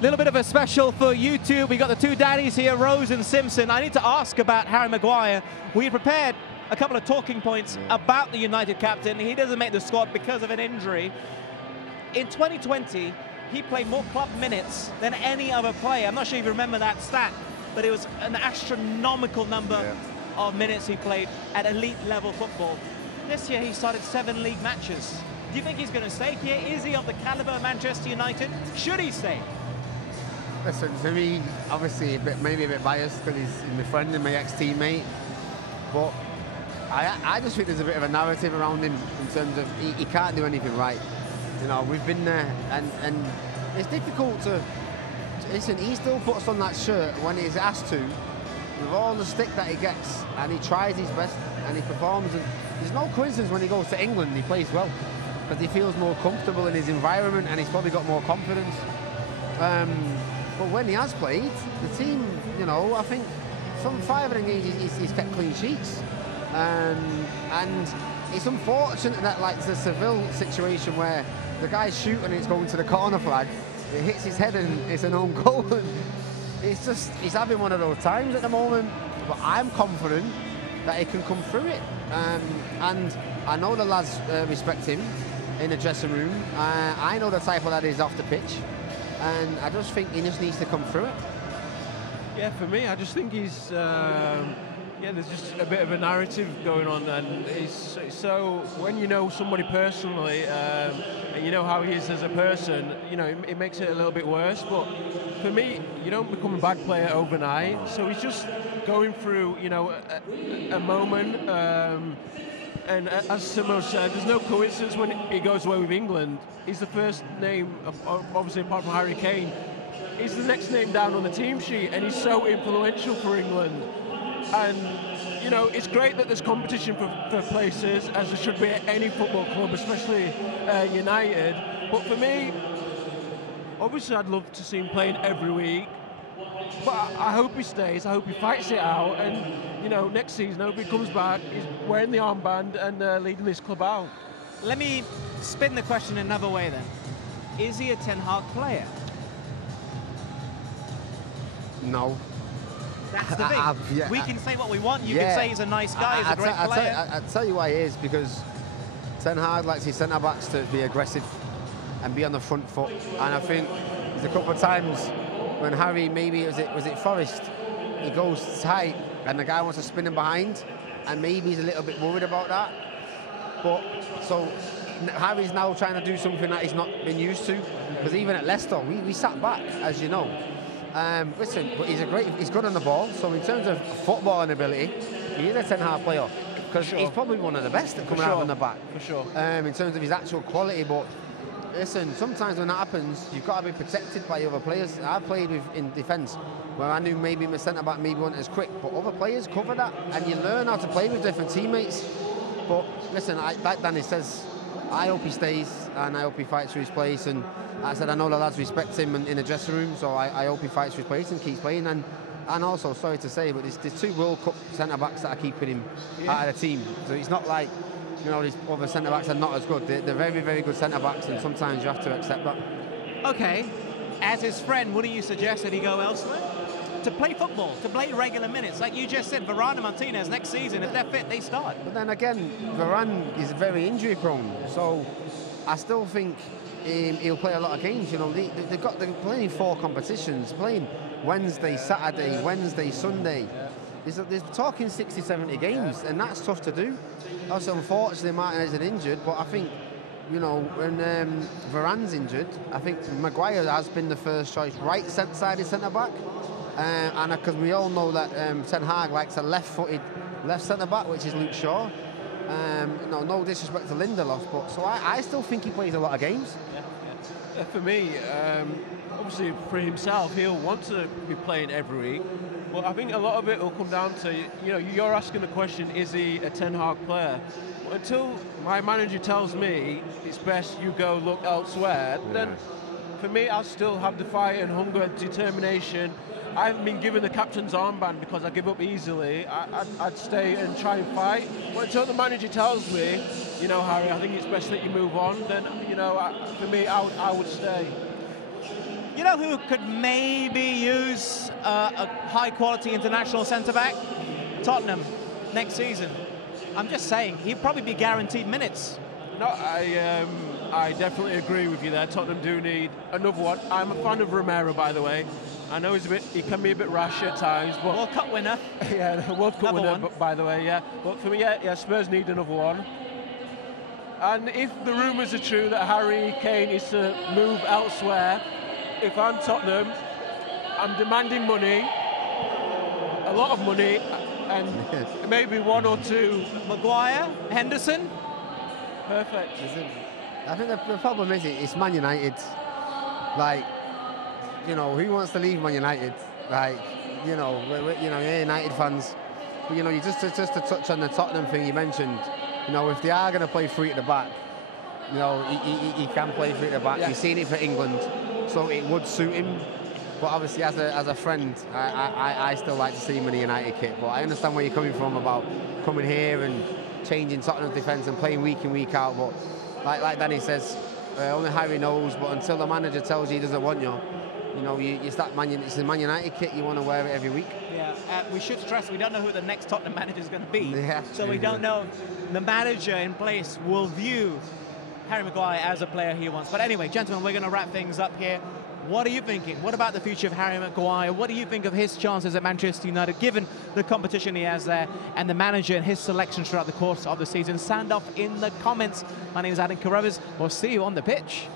Little bit of a special for YouTube. We got the two daddies here, Rose and Simpson. I need to ask about Harry Maguire. We prepared a couple of talking points about the United captain. He doesn't make the squad because of an injury. In 2020, he played more club minutes than any other player. I'm not sure if you remember that stat, but it was an astronomical number of minutes he played at elite level football. This year he started 7 league matches. Do you think he's going to stay here? Is he of the caliber of Manchester United? Should he stay? Listen, to me, obviously maybe a bit biased because he's my friend and my ex-teammate, but I just think there's a bit of a narrative around him in terms of he can't do anything right. You know, we've been there, and it's difficult to listen. He still puts on that shirt when he's asked to, with all the stick that he gets, and he tries his best and he performs. And there's no coincidence when he goes to England he plays well, because he feels more comfortable in his environment and he's probably got more confidence. But when he has played, the team, you know, I think from 5 of the games he's kept clean sheets. And it's unfortunate that, like, the Seville situation where the guy's shooting and it's going to the corner flag, it hits his head and it's an own goal. It's just, he's having one of those times at the moment, but I'm confident that he can come through it. And I know the lads respect him in the dressing room. I know the type of lad is off the pitch. And I just think he just needs to come through it. Yeah, for me, I just think he's, yeah, there's just a bit of a narrative going on, and he's so, when you know somebody personally, and you know how he is as a person, you know, it makes it a little bit worse. But for me, you don't become a bad player overnight, so he's just going through, you know, a moment, and as Simo said, there's no coincidence when he goes away with England. He's the first name, obviously apart from Harry Kane, he's the next name down on the team sheet, and he's so influential for England. And, you know, it's great that there's competition for places, as there should be at any football club, especially United. But for me, obviously I'd love to see him playing every week. But I hope he stays, I hope he fights it out, and, you know, next season, I hope he comes back, he's wearing the armband and leading this club out. Let me spin the question another way then. Is he a Ten Hag player? No. That's the thing. Yeah, we can say what we want. You can say he's a nice guy, he's a great player. I'll tell you why he is, because Ten Hag likes his centre-backs to be aggressive and be on the front foot. And I think there's a couple of times when Harry, maybe was it Forest, he goes tight and the guy wants to spin him behind, and maybe he's a little bit worried about that. But so Harry's now trying to do something that he's not been used to, because even at Leicester we sat back, as you know. Listen, but he's good on the ball. So in terms of footballing ability, he is a Ten Hag player, because he's probably one of the best at coming out on the back. For sure. In terms of his actual quality, but listen, sometimes when that happens, you've got to be protected by other players. I played in defence, where I knew maybe my centre-back maybe wasn't as quick, but other players cover that, and you learn how to play with different teammates. But listen, like Danny says, I hope he stays, and I hope he fights for his place. And I said, I know the lads respect him in the dressing room, so I hope he fights for his place and keeps playing. And also, sorry to say, but there's 2 World Cup centre-backs that are keeping him out of the team. So it's not like, you know, these other centre-backs are not as good. They're very, very good centre-backs, and sometimes you have to accept that. Okay, as his friend, wouldn't you suggest that he go elsewhere? To play football, to play regular minutes. Like you just said, Varane and Martinez next season, if they're fit, they start. But then again, Varane is very injury prone, so I still think he'll play a lot of games. You know, they're playing 4 competitions, playing Wednesday, Saturday, Wednesday, Sunday. They're talking 60, 70 games, and that's tough to do. Also, unfortunately, Martinez is injured, but I think, you know, when Varane's injured, I think Maguire has been the first choice right-sided centre-back. And because we all know that Ten Hag likes a left-footed left centre-back, which is Luke Shaw. No disrespect to Lindelof, but so I still think he plays a lot of games. Yeah, for me, obviously for himself, he'll want to be playing every week. But I think a lot of it will come down to, you know, you're asking the question, is he a Ten Hag player? Well, until my manager tells me it's best you go look elsewhere, then for me, I'll still have the fire and hunger and determination. I haven't been given the captain's armband because I give up easily. I'd stay and try and fight. But until the manager tells me, you know, Harry, I think it's best that you move on, then, you know, for me, I would stay. You know who could maybe use a high-quality international centre-back? Tottenham next season. I'm just saying, he'd probably be guaranteed minutes. No, I definitely agree with you there. Tottenham do need another one. I'm a fan of Romero, by the way. I know he can be a bit rash at times, but World Cup winner. Yeah, the World Cup winner, by the way, yeah. But for me, yeah, Spurs need another one. And if the rumours are true that Harry Kane is to move elsewhere, if I'm Tottenham, I'm demanding money, a lot of money, and maybe one or two. Maguire, Henderson. Perfect. I think the problem is it's Man United. Like, you know, who wants to leave Man United? Like, you know, you're United fans. But, you know, you just to touch on the Tottenham thing you mentioned. You know, if they are going to play free at the back, you know, he can play free at the back. Yeah. You've seen it for England, so it would suit him. But obviously, as a friend, I still like to see him in a United kit. But I understand where you're coming from about coming here and changing Tottenham's defence and playing week in, week out. But like Danny says, only Harry knows. But until the manager tells you he doesn't want you, you know, it's the Man United kit. You want to wear it every week. Yeah, we should stress we don't know who the next Tottenham manager is going to be. Yeah. So we don't know if the manager in place will view Harry Maguire as a player he wants. But anyway, gentlemen, we're going to wrap things up here. What are you thinking? What about the future of Harry Maguire? What do you think of his chances at Manchester United, given the competition he has there and the manager and his selections throughout the course of the season? Sound off in the comments. My name is Adam Carruthers. We'll see you on the pitch.